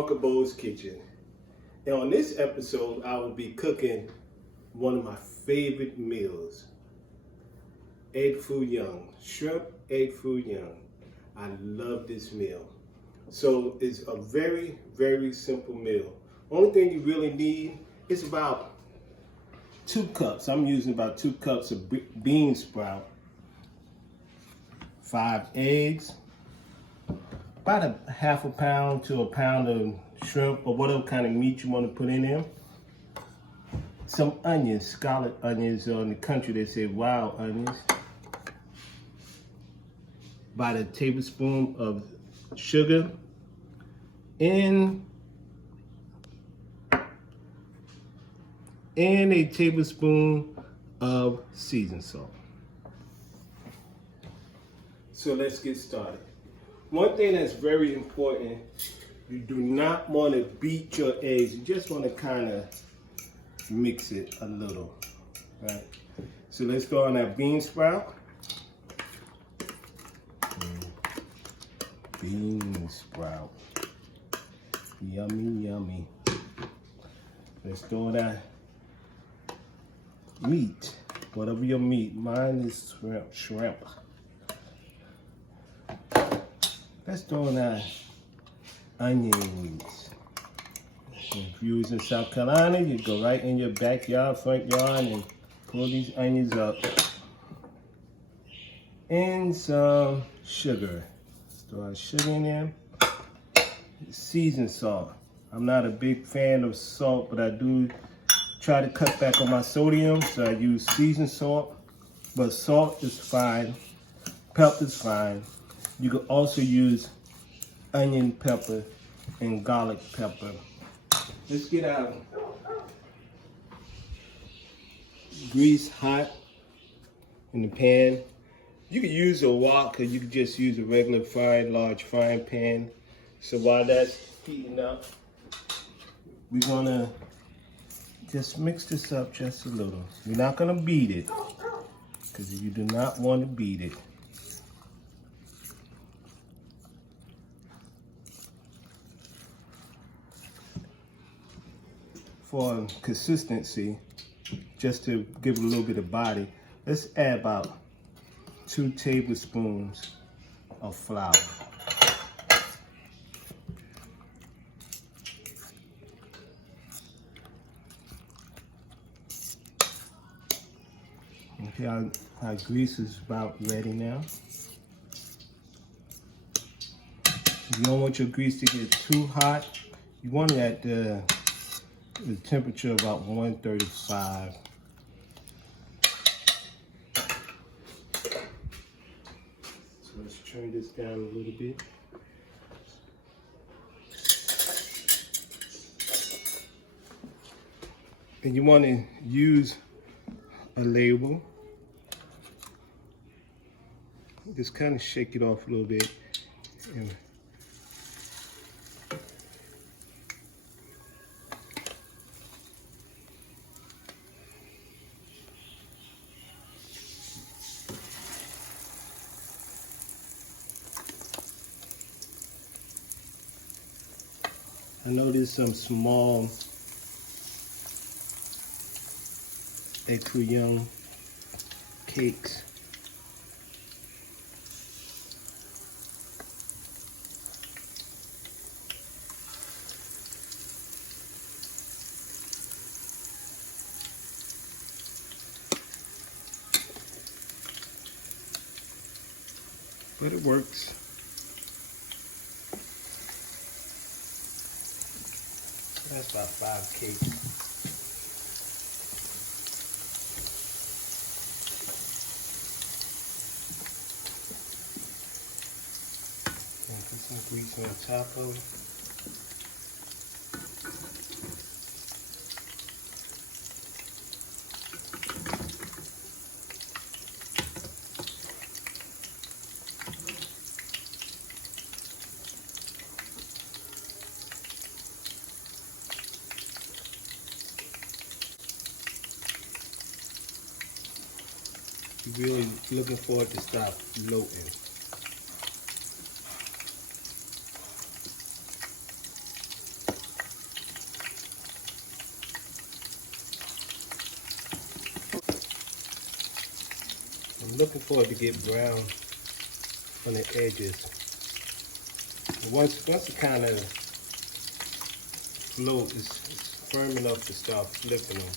Uncle Bo's Kitchen. And on this episode, I will be cooking one of my favorite meals, egg foo young, shrimp egg foo young. I love this meal. So it's a very, very simple meal. Only thing you really need is about 2 cups. I'm using about 2 cups of bean sprout, 5 eggs, about a half a pound to a pound of shrimp or whatever kind of meat you want to put in there. Some onions, scallop onions, or in the country they say wild onions. About a tablespoon of sugar and a tablespoon of seasoned salt. So let's get started. One thing that's very important, you do not want to beat your eggs. You just want to kind of mix it a little, right? So let's go on that bean sprout. Bean sprout. Yummy, yummy. Let's throw that meat, whatever your meat. Mine is shrimp. Let's throw in that onions. If you're in South Carolina, you go right in your backyard, front yard, and pull these onions up. And some sugar. Let's throw our sugar in there. Seasoned salt. I'm not a big fan of salt, but I do try to cut back on my sodium, so I use seasoned salt. But salt is fine. Pepper is fine. You can also use onion pepper and garlic pepper. Let's get our grease hot in the pan. You can use a wok or you can just use a regular large frying pan. So while that's heating up, we're gonna just mix this up just a little. We're not gonna beat it, because you do not want to beat it. For consistency, just to give it a little bit of body, let's add about 2 tablespoons of flour. Okay, our grease is about ready now. You don't want your grease to get too hot. You want it at the temperature about 135. So let's turn this down a little bit. And you want to use a label. Just kind of shake it off a little bit. And I know there's some small egg foo young cakes. But it works. That's about 5 cakes. And put some grease on top of it. Really looking for it to stop floating. looking for it to get brown on the edges. And once it kind of floats, it's firm enough to start flipping them.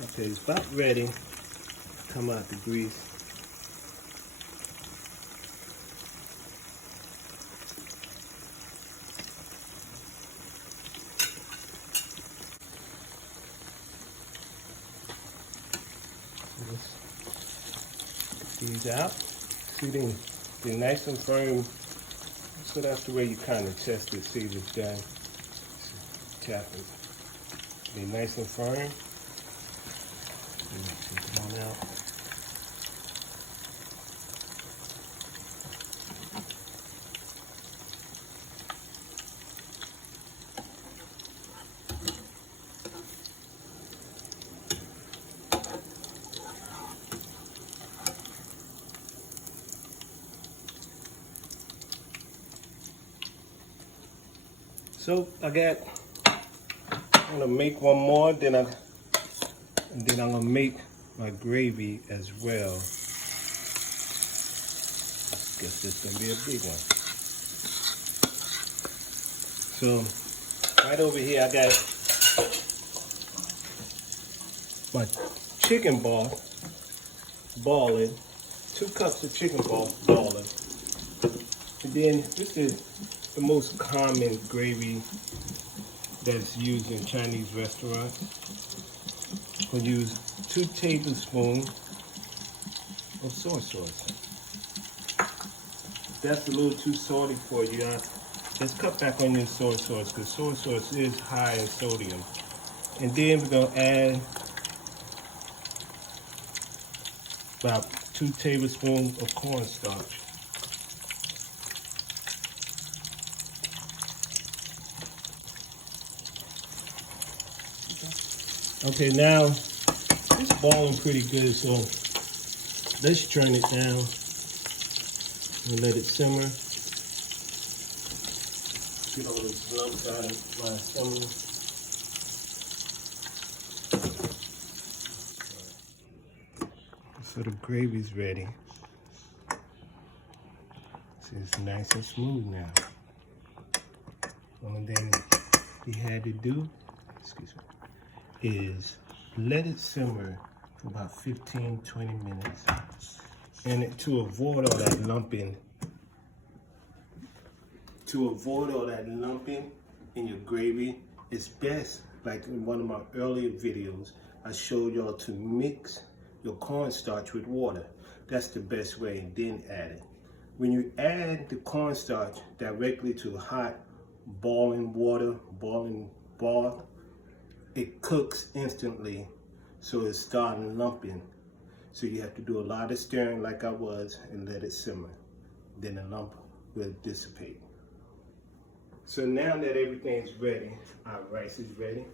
Okay, it's about ready to come out the grease. These out. See, they're nice and firm. So that's the way you kind of test it, see if it's done. Tap it. They're nice and firm. Take them on out. So I'm gonna make one more, then I'm gonna make my gravy as well. Guess this is gonna be a big one. So right over here I got my chicken ball boiling, 2 cups of chicken ball boiling. And then this is the most common gravy that's used in Chinese restaurants. We'll use 2 tablespoons of soy sauce. If that's a little too salty for you, just cut back on your soy sauce because soy sauce is high in sodium. And then we're gonna add about 2 tablespoons of cornstarch. Okay, now it's boiling pretty good, so let's turn it down and let it simmer. Get all those lumps out of my simmer. So the gravy's ready. See, it's nice and smooth now. Only thing he had to do, excuse me, is let it simmer for about 15-20 minutes. And to avoid all that lumping, in your gravy, it's best, like in one of my earlier videos, I showed y'all to mix your cornstarch with water. That's the best way, and then add it. When you add the cornstarch directly to hot boiling water, boiling broth, it cooks instantly, so it's starting lumping. So you have to do a lot of stirring like I was and let it simmer. Then the lump will dissipate. So now that everything's ready, our rice is ready,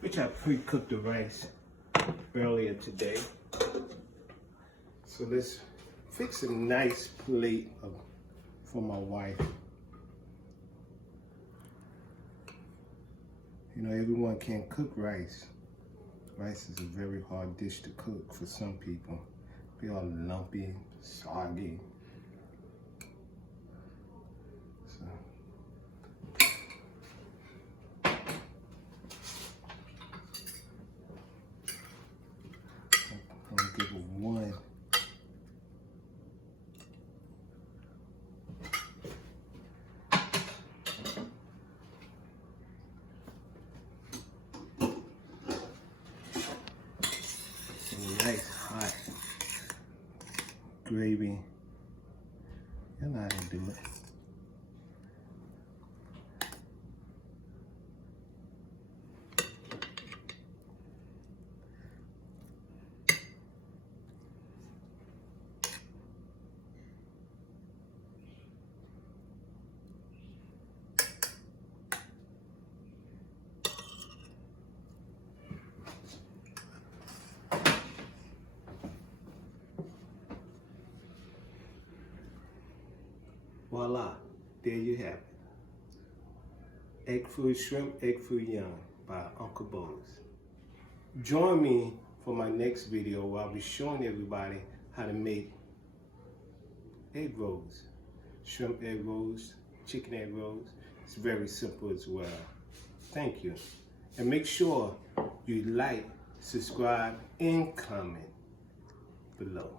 which I pre-cooked the rice earlier today. So let's fix a nice plate for my wife. You know, everyone can't cook rice. Rice is a very hard dish to cook for some people. Be all lumpy, soggy. So. I'm gonna give it one. Nice hot gravy. You know how to do it. there you have it. Egg foo shrimp, egg foo young by Uncle Bo's. Join me for my next video where I'll be showing everybody how to make egg rolls. Shrimp egg rolls, chicken egg rolls. It's very simple as well. Thank you. And make sure you like, subscribe, and comment below.